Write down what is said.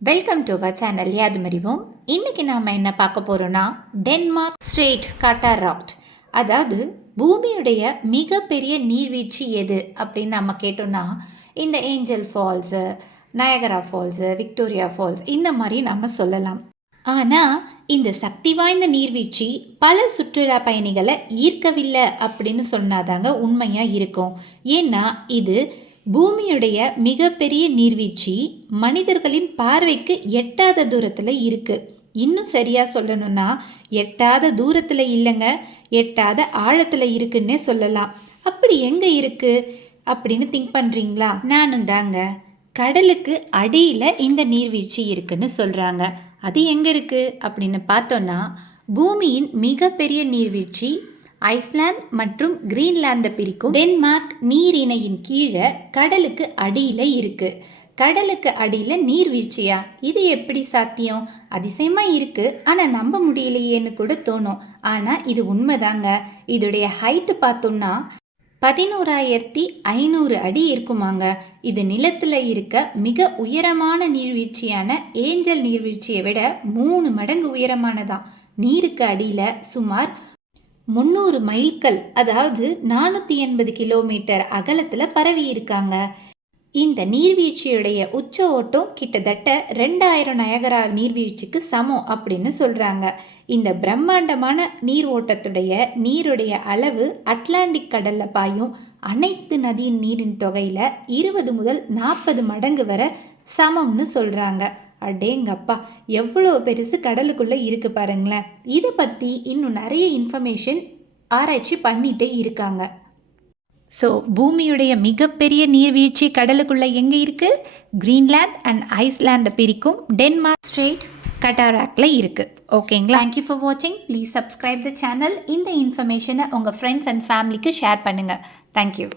Welcome to our channel Yadhumarivom இன்றைக்கி நாம் என்ன பார்க்க போகிறோம்னா டென்மார்க் ஸ்ட்ரேட் காட்டாராக்ட் அதாவது பூமியுடைய மிகப்பெரிய நீர்வீழ்ச்சி எது அப்படின்னு நம்ம கேட்டோம்னா இந்த Angel Falls Niagara Falls Victoria Falls இந்த மாதிரி நம்ம சொல்லலாம். ஆனால் இந்த சக்தி வாய்ந்த நீர்வீழ்ச்சி பல சுற்றுலா பயணிகளை ஈர்க்கவில்லை அப்படின்னு சொன்னாதாங்க உண்மையாக இருக்கும். ஏன்னா இது பூமியுடைய மிகப்பெரிய நீர்வீழ்ச்சி மனிதர்களின் பார்வைக்கு எட்டாத தூரத்தில் இருக்குது இன்னும் சரியாக சொல்லணும்னா எட்டாத தூரத்தில் இல்லைங்க எட்டாத ஆழத்தில் இருக்குன்னே சொல்லலாம். அப்படி எங்கே இருக்குது அப்படின்னு திங்க் பண்ணுறீங்களா நானும் தாங்க. கடலுக்கு அடியில் இந்த நீர்வீழ்ச்சி இருக்குன்னு சொல்கிறாங்க அது எங்கே இருக்குது அப்படின்னு பார்த்தோன்னா பூமியின் மிகப்பெரிய நீர்வீழ்ச்சி ஐஸ்லாந்து மற்றும் கிரீன்லாந்தை பிரிக்கும். டென்மார்க் நீரிணையின் கீழே கடலுக்கு அடியில் இருக்குது கடலுக்கு அடியில் நீர்வீழ்ச்சியா இது எப்படி சாத்தியம்? அதிசயமாக இருக்குது ஆனால் நம்ப முடியலையேன்னு கூட தோணும். ஆனால் இது உண்மைதாங்க. இதோடைய ஹைட்டு பார்த்தோம்னா பதினோராயிரத்தி ஐநூறு அடி இருக்குமாங்க. இது நிலத்தில் இருக்க மிக உயரமான நீர்வீழ்ச்சியான ஏஞ்சல் நீர்வீழ்ச்சியை விட மூணு மடங்கு உயரமானதான் நீருக்கு அடியில் சுமார் முந்நூறு மைல்கள் அதாவது நானூற்றி எண்பது கிலோமீட்டர் அகலத்தில் பரவி இருக்காங்க இந்த நீர்வீழ்ச்சியுடைய உச்ச ஓட்டம் கிட்டத்தட்ட ரெண்டாயிரம் நயகரா நீர்வீழ்ச்சிக்கு சமம் அப்படின்னு சொல்கிறாங்க இந்த பிரம்மாண்டமான நீர் ஓட்டத்துடைய நீருடைய அளவு அட்லாண்டிக் கடலில் பாயும் அனைத்து நதியின் நீரின் தொகையில் இருபது முதல் நாற்பது மடங்கு வரை சமம்னு சொல்கிறாங்க அடேங்கப்பா எவ்வளோ பெருசு கடலுக்குள்ளே இருக்குது பாருங்களேன். இதை பற்றி இன்னும் நிறைய இன்ஃபர்மேஷன் ஆராய்ச்சி பண்ணிகிட்டே இருக்காங்க. ஸோ பூமியுடைய மிகப்பெரிய நீர்வீழ்ச்சி கடலுக்குள்ளே எங்கே இருக்குது கிரீன்லாந்து அண்ட் ஐஸ்லாண்டை பிரிக்கும். டென்மார்க் ஸ்ட்ரெயிட் கட்டாராக்டில் இருக்குது ஓகேங்களா தேங்க்யூ ஃபார் வாட்சிங் ப்ளீஸ் சப்ஸ்கிரைப் த சேனல் இந்த இன்ஃபர்மேஷனை உங்கள் ஃப்ரெண்ட்ஸ் அண்ட் ஃபேமிலிக்கு ஷேர் பண்ணுங்கள் தேங்க்யூ